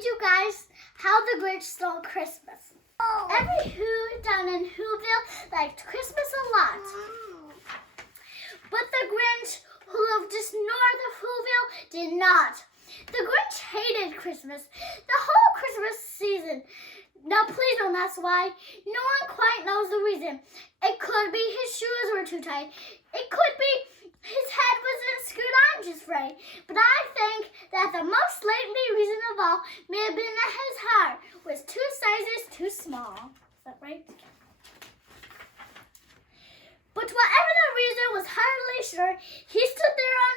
read you guys how the Grinch stole Christmas. Every Who down in Whoville liked Christmas a lot. But the Grinch, who lived just north of Whoville, did not. The Grinch hated Christmas the whole Christmas season. Now please don't ask why. No one quite knows the reason. It could be his shoes were too tight. It could be his head wasn't screwed on just right. But I think that the most likely reason of all may have been that his heart was 2 sizes too small. Is that right? But whatever the reason was hardly sure, he stood there on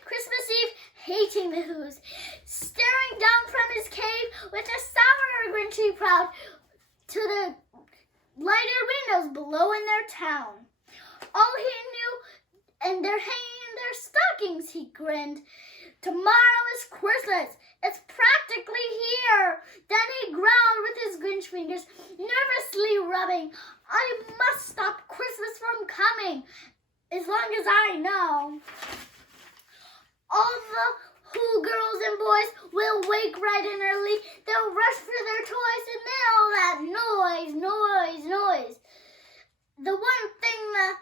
Christmas Eve hating the Who's, staring down from his cave with a sour Grinchy proud to the lighted windows below in their town. All he knew, and they're hanging in their stockings, he grinned. Tomorrow is Christmas. It's practically here. Then he growled with his Grinch fingers, nervously rubbing. I must stop Christmas from coming, as long as I know. All the Who girls and boys will wake right and early. They'll rush for their toys and then all that noise, noise, noise. The one thing the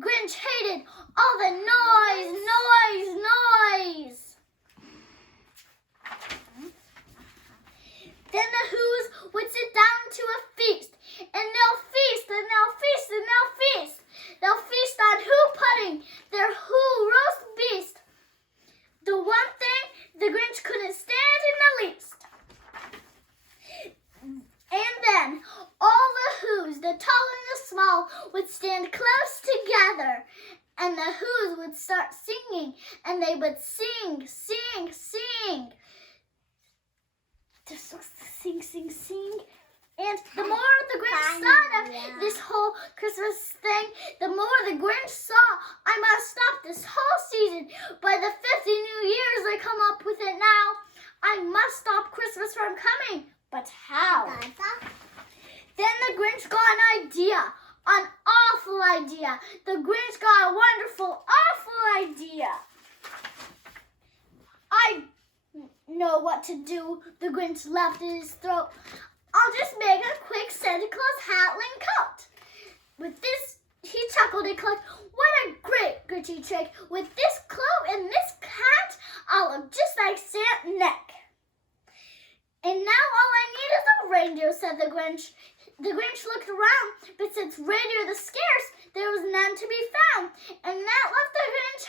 Grinch hated, all the noise, noise, noise. Then the Who's would sit down to a feast, and they'll feast, and they'll feast, and they'll feast. They'll feast on Who pudding, their Who roast beast. The one thing the Grinch couldn't stand in the least. And then all the Who's, the tall and the small, would stand close together, and the Who's would start singing, and they would sing, sing, sing. Just sing, sing, sing. And the more the Grinch thought of this whole Christmas thing, the more the Grinch saw, I must stop this whole season. By the 50 New Years I come up with it now. I must stop Christmas from coming. But how? Then the Grinch got an idea. An awful idea. The Grinch got a wonderful, awful idea. I know what to do, the Grinch laughed in his throat. I'll just make a quick Santa Claus hat and coat. With this, he chuckled and clucked. What a great Grinchy trick. With this cloak and this hat, I'll look just like Santa's neck. And now all I need is a reindeer, said the Grinch. The Grinch looked around, but since reindeer were scarce, there was none to be found. And that left the Grinch.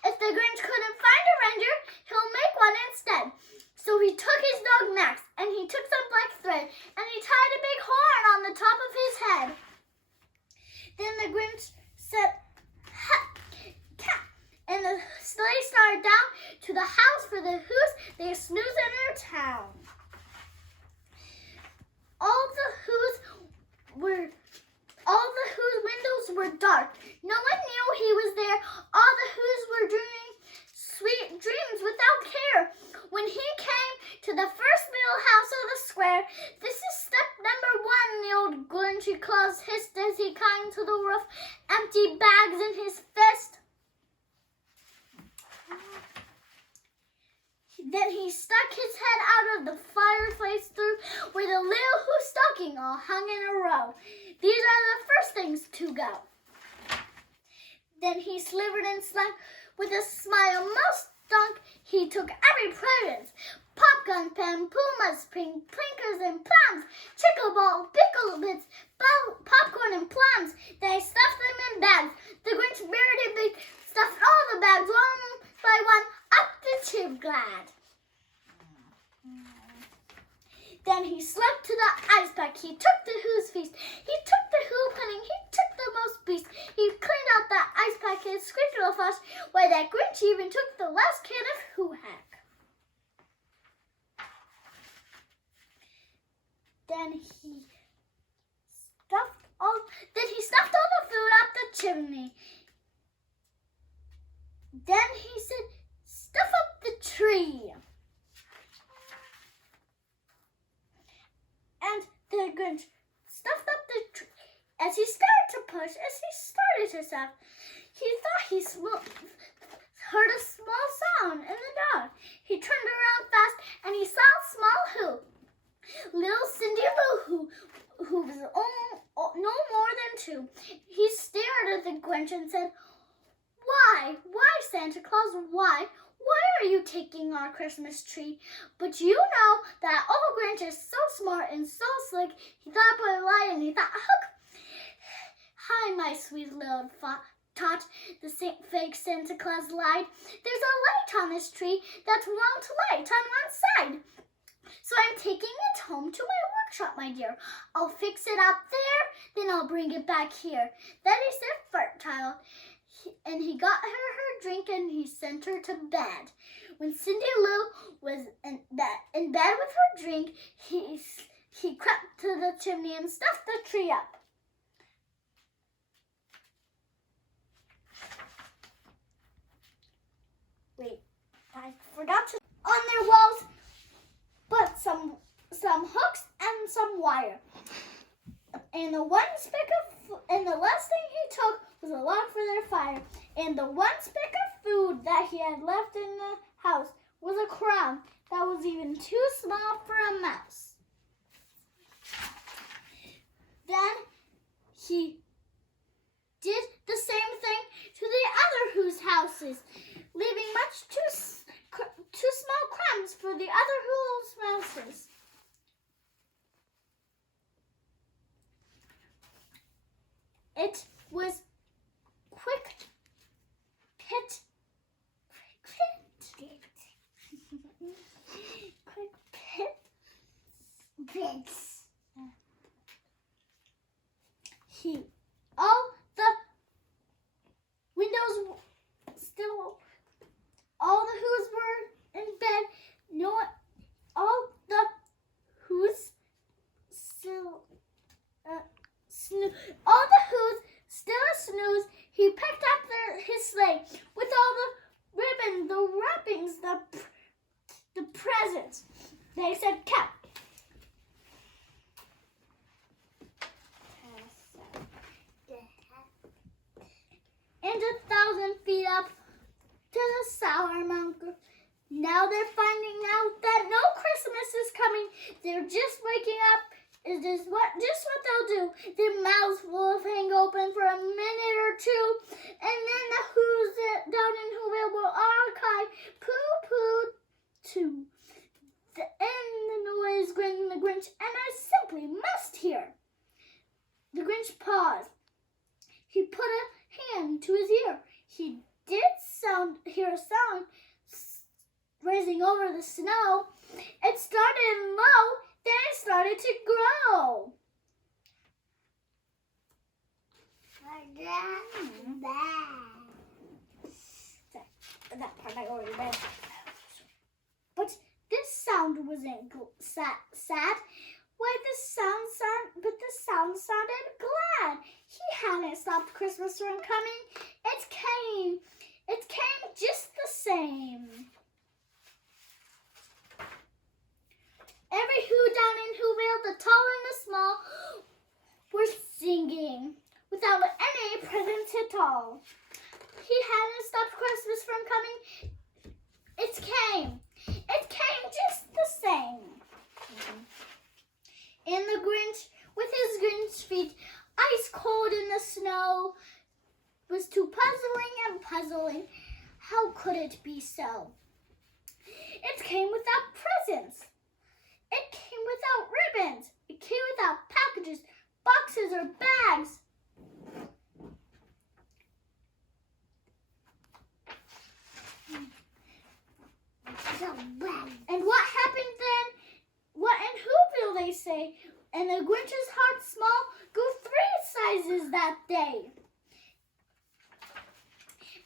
If the Grinch couldn't find a reindeer, he'll make one instead. So he took his dog Max, and he took some black thread, and he tied a big horn on the top of his head. Then the Grinch said, "Ha, cat," and the sleigh started down to the house for the Who's they snooze in their town. All the Who's windows were dark. No one knew he was there. All the Who's were dreaming sweet dreams without care. When he came to the first middle house of the square, this is step number 1, the old Grinchy Claus hissed as he climbed to the roof, empty bags in his fist. Then he stuck his head out of the fireplace through where the little Who stocking all hung in a row. These are the first things to go. Then he slivered and slunk with a smile most stunk. He took every present, popgun, pen, pumas, plinkers and plums, chickle ball, pickle bits, popcorn and plums. Then he stuffed them in bags. The Grinch buried it big, stuffed all the bags one by one up the tube glad. Then he slept to the ice pack. He took the Who's feast. He took the Who pudding. He took the most beast. He cleaned out the ice pack and squeaked a fuss. Why, that Grinch even took the last can of Who hack. Then he stuffed all the food up the chimney. Then he said, "Stuff up the tree." And the Grinch stuffed up the tree. As he started to push, as he started to stuff, he thought he heard a small sound in the dark. He turned around fast and he saw a small who, little Cindy Lou, who was no more than 2. He stared at the Grinch and said, Why, Santa Claus, why are you taking our Christmas tree? But you know that old Grinch is so smart and so slick, he thought about a lie and he thought, Hi, my sweet little tot, the fake Santa Claus lied. There's a light on this tree that won't light on one side. So I'm taking it home to my workshop, my dear. I'll fix it up there, then I'll bring it back here. Then he said, fertile. And he got her drink and he sent her to bed. When Cindy Lou was in bed with her drink, he crept to the chimney and stuffed the tree up. Wait, I forgot to on their walls, but some hooks and some wire. And the last thing he took was a log for their fire. And the one speck of food that he had left in the house was a crumb that was even too small for a mouse. Then he did the same thing to the other whose houses, leaving much too small crumbs for the other whose mouses. It was quick pit. All the windows still, all the who's were in bed. All the who's still, all the who's still a snooze. He picked up his sleigh with all the ribbon, the wrappings, the presents. They said, "Cap." And 1,000 feet up to the Sour Mountain. Now they're finding out that no Christmas is coming. They're just waking up. It is just what they'll do. Their mouths will hang open for a minute or two, and then the who's down in Whoville will all cry, poo-poo, too. And the noise grin the Grinch, and I simply must hear. The Grinch paused. He put a hand to his ear. He did hear a sound rising over the snow. It started low, then it started to grow. That part I already read. But this sound wasn't sad. Why but the sound sounded glad. He hadn't stopped Christmas from coming. It came just the same. Every who down in Whoville, the tall and the small, were singing without any presents at all. He hadn't stopped Christmas from coming. It came just the same. And the Grinch, with his Grinch feet ice cold in the snow, was too puzzling. How could it be so? It came without presents. It came without ribbons. It came without packages, boxes, or bags. And what happened then? What in Whoville, they say, and the Grinch's heart small grew 3 sizes that day.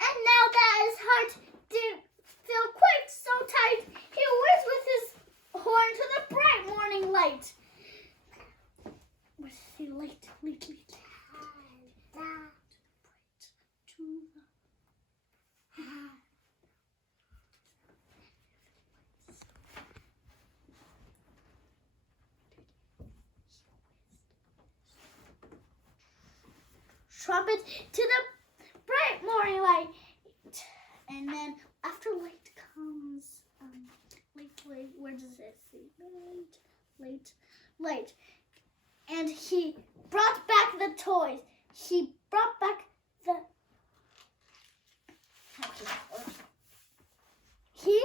And now that his heart did feel quite so tight, he whizzed with his horn to the bright morning light. With the light. Trumpet to the bright morning light. And then after light comes, where does it let's see, late. And he brought back the toys. He brought back the... He